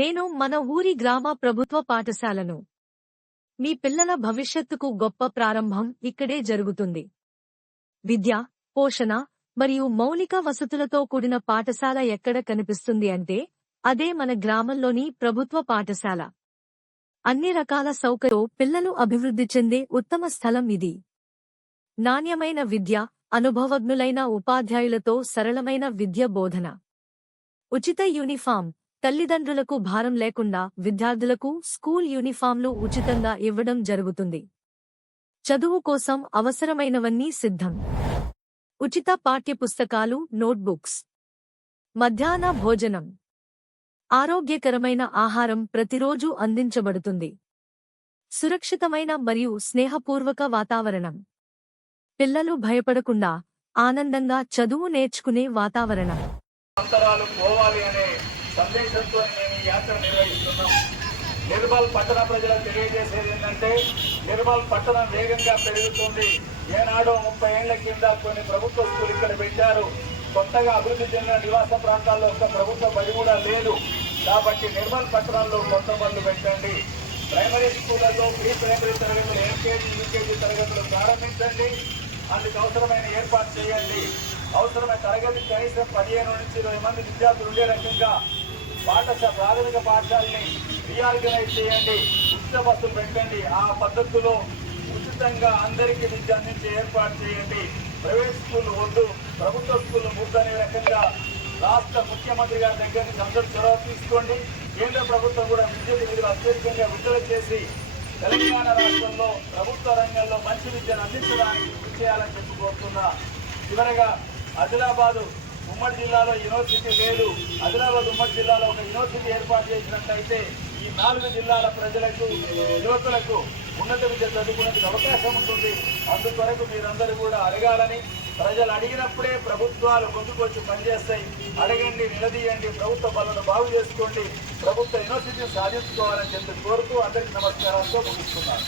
నేను మన ఊరి గ్రామ ప్రభుత్వ పాఠశాలను. మీ పిల్లల భవిష్యత్తుకు గొప్ప ప్రారంభం ఇక్కడే జరుగుతుంది. విద్య, పోషణ మరియు మౌలిక వసతులతో కూడిన పాఠశాల ఎక్కడ కనిపిస్తుంది అంటే అదే మన గ్రామంలోని ప్రభుత్వ పాఠశాల. అన్ని రకాల సౌకర్యాలతో పిల్లలు అభివృద్ధి చెందే ఉత్తమ స్థలం ఇది. నాణ్యమైన విద్య, అనుభవజ్ఞులైన ఉపాధ్యాయులతో సరళమైన విద్య బోధన. ఉచిత యూనిఫామ్, తల్లిదండ్రులకు భారం లేకుండా విద్యార్థులకు స్కూల్ యూనిఫామ్లు ఉచితంగా ఇవ్వడం జరుగుతుంది. చదువు కోసం అవసరమైనవన్నీ సిద్ధం. ఉచిత పాఠ్యపుస్తకాలు, నోట్బుక్స్. మధ్యాహ్న భోజనం. ఆరోగ్యకరమైన ఆహారం ప్రతిరోజూ అందించబడుతుంది. సురక్షితమైన మరియు స్నేహపూర్వక వాతావరణం. పిల్లలు భయపడకుండా ఆనందంగా చదువు నేర్చుకునే వాతావరణం. అంతరాలు పోవాలి అనే సందేశంతో మేము ఈ యాత్ర నిర్వహిస్తున్నాం. నిర్మల్ పట్టణ ప్రజలకు తెలియజేసేది ఏంటంటే, నిర్మల్ పట్టణం వేగంగా పెరుగుతుంది. ఏనాడో 30 ఏళ్ల కింద కొన్ని ప్రభుత్వ స్కూల్ ఇక్కడ పెట్టారు. కొత్తగా అభివృద్ధి చెందిన నివాస ప్రాంతాల్లో ఒక ప్రభుత్వ బడి కూడా లేదు. కాబట్టి నిర్మల్ పట్టణంలో కొత్త బడులు పెట్టండి. ప్రైమరీ స్కూళ్లలో ప్రీ ప్రైమరీ తరగతులు, ఎల్కేజీ, యూకేజీ తరగతులు ప్రారంభించండి. అందుకు అవసరమైన ఏర్పాటు చేయండి. అవసరమైన తరగతి కనీసం 15 నుంచి 20 మంది విద్యార్థులు ఉండే రకంగా ప్రాథమిక పాఠశాలని రీఆర్గనైజ్ చేయండి. ఉచిత బస్సులు పెట్టండి. ఆ పద్ధతిలో ఉచితంగా అందరికీ విద్య అందించే ఏర్పాటు చేయండి. ప్రైవేట్ స్కూళ్లు వద్దు, ప్రభుత్వ స్కూళ్లు ముద్దు అనే రకంగా రాష్ట్ర ముఖ్యమంత్రి గారి దగ్గర నుంచి అందరూ చొరవ తీసుకోండి. కేంద్ర ప్రభుత్వం కూడా విద్యుత్ నిధులు అత్యధికంగా విడుదల చేసి తెలంగాణ రాష్ట్రంలో ప్రభుత్వ రంగంలో మంచి విద్యను అందించడానికి కృషి చేయాలని చెప్పి కోరుతున్నా. చివరగా ఆదిలాబాద్ ఉమ్మడి జిల్లాలో యూనివర్సిటీ లేదు. ఆదిలాబాద్ ఉమ్మడి జిల్లాలో ఒక యూనివర్సిటీ ఏర్పాటు చేసినట్లయితే ఈ 4 జిల్లాల ప్రజలకు, యువకులకు ఉన్నత విద్య చదువుకునేందుకు అవకాశం ఉంటుంది. అందుకొరకు మీరందరూ కూడా అడగాలని, ప్రజలు అడిగినప్పుడే ప్రభుత్వాలు ముందుకొచ్చి పనిచేస్తాయి. అడగండి, నిలదీయండి, ప్రభుత్వ పనులను బాగు చేసుకోండి, ప్రభుత్వ యూనివర్సిటీని సాధించుకోవాలని చెప్పి కోరుతూ అందరికీ నమస్కారాలతో ముగిస్తున్నాను.